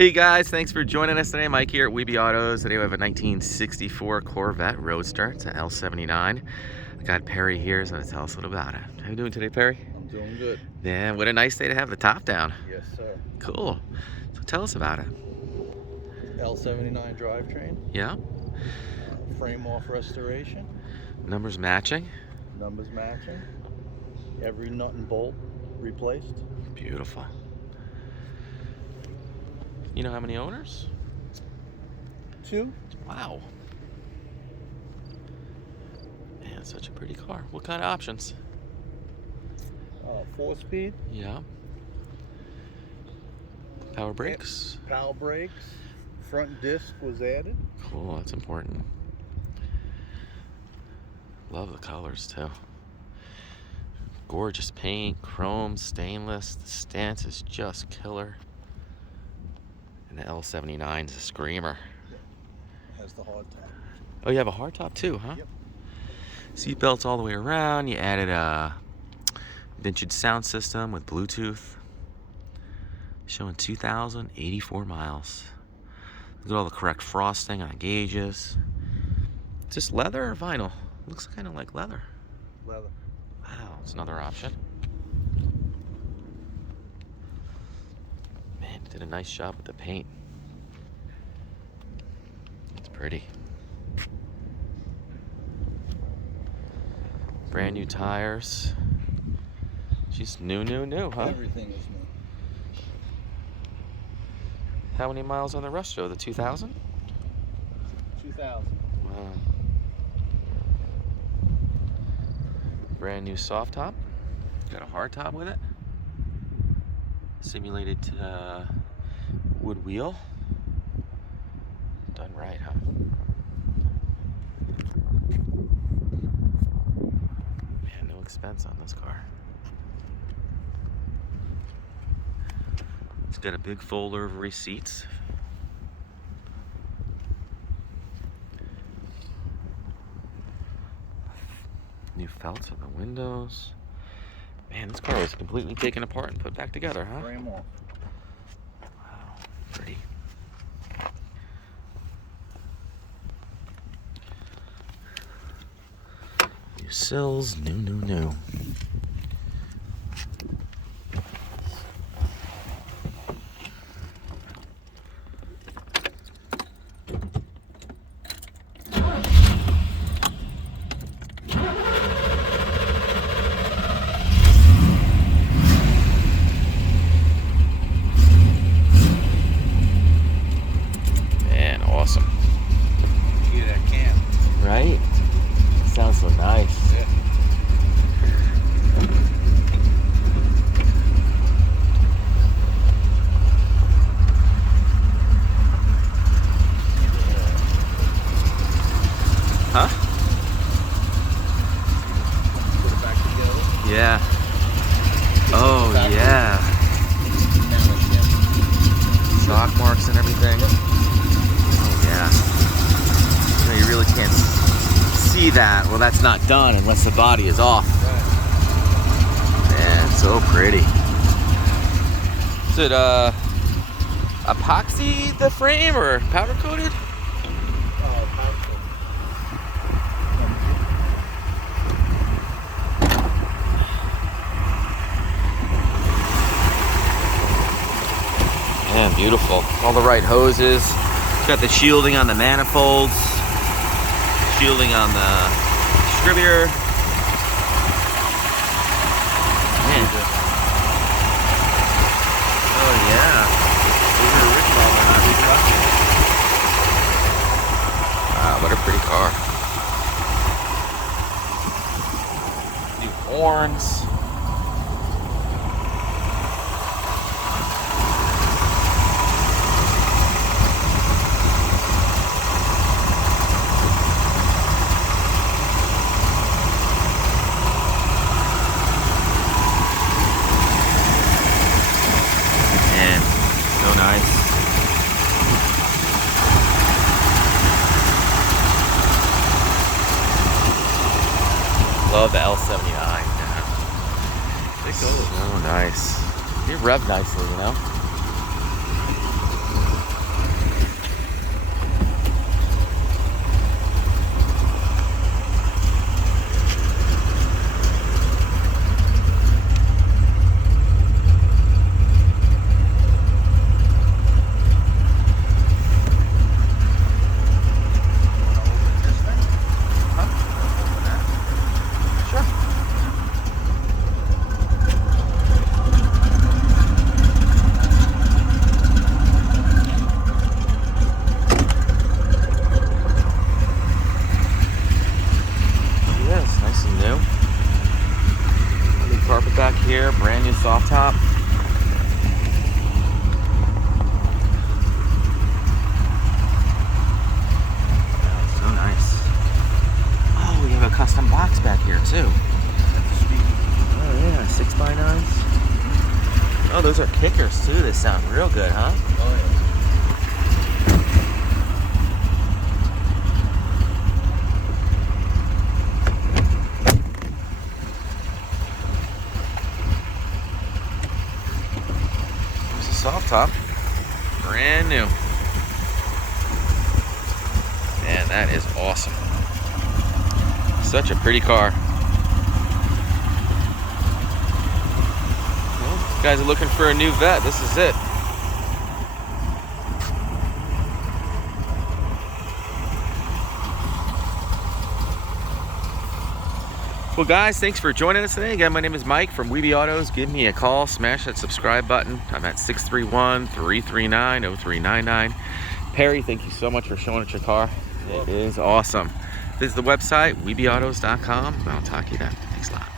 Hey guys, thanks for joining us today. Mike here at Weeby Autos. Today we have a 1964 Corvette Roadster. It's an L79. I got Perry here, so going to tell us a little about it. How you doing today, Perry? I'm doing good. Yeah, what a nice day to have the top down. Yes, sir. Cool. So tell us about it. L79 drivetrain. Yeah. Frame off restoration. Numbers matching. Numbers matching. Every nut and bolt replaced. Beautiful. You know how many owners? 2. Wow. Man, such a pretty car. What kind of options? 4-speed. Yeah. Power brakes. Power brakes. Front disc was added. Cool, that's important. Love the colors too. Gorgeous paint, chrome, stainless. The stance is just killer. And the L79 is a screamer. Has the hard top. Oh, you have a hard top too, huh? Yep. Seat belts all the way around. You added a vintage sound system with Bluetooth. Showing 2,084 miles. Look at all the correct frosting on the gauges. Just leather or vinyl? Looks kind of like leather. Leather. Wow, it's another option. Man, did a nice job with the paint. It's pretty. Brand new tires. She's new, huh? Everything is new. How many miles on the Roadster? The 2,000? 2000. Wow. Brand new soft top. Got a hard top with it. Simulated wood wheel. Done right, huh? Man, no expense on this car. It's got a big folder of receipts. New felts on the windows. Man, this car was completely taken apart and put back together, huh? Frame off. Wow, pretty. New sills, new. Awesome. Hear that cam. Right? Sounds so nice. Yeah. Huh? Put it back together. Yeah. Oh, yeah. Stock marks and everything. Yeah. So you really can't see that. Well, that's not done unless the body is off. Man, so pretty. Is it epoxy the frame or powder coated? Man, beautiful. All the right hoses. It's got the shielding on the manifolds. Shielding on the distributor. Man. Oh yeah. These are original, they're not reproduced. Wow, what a pretty car. New horns. So nice. Love the L79. They go. So nice. They rev nicely, you know? kickers too. They sound real good, huh? Oh yeah. Here's the soft top. Brand new. Man, that is awesome. Such a pretty car. Well, if you guys are looking for a new vet, this is it. Well guys, thanks for joining us today. Again, my name is Mike from Weeby Autos. Give me a call, smash that subscribe button. I'm at 631-339-0399. Perry, thank you so much for showing us your car. It is awesome. This is the website, weebyautos.com. I'll talk to you then. Thanks a lot.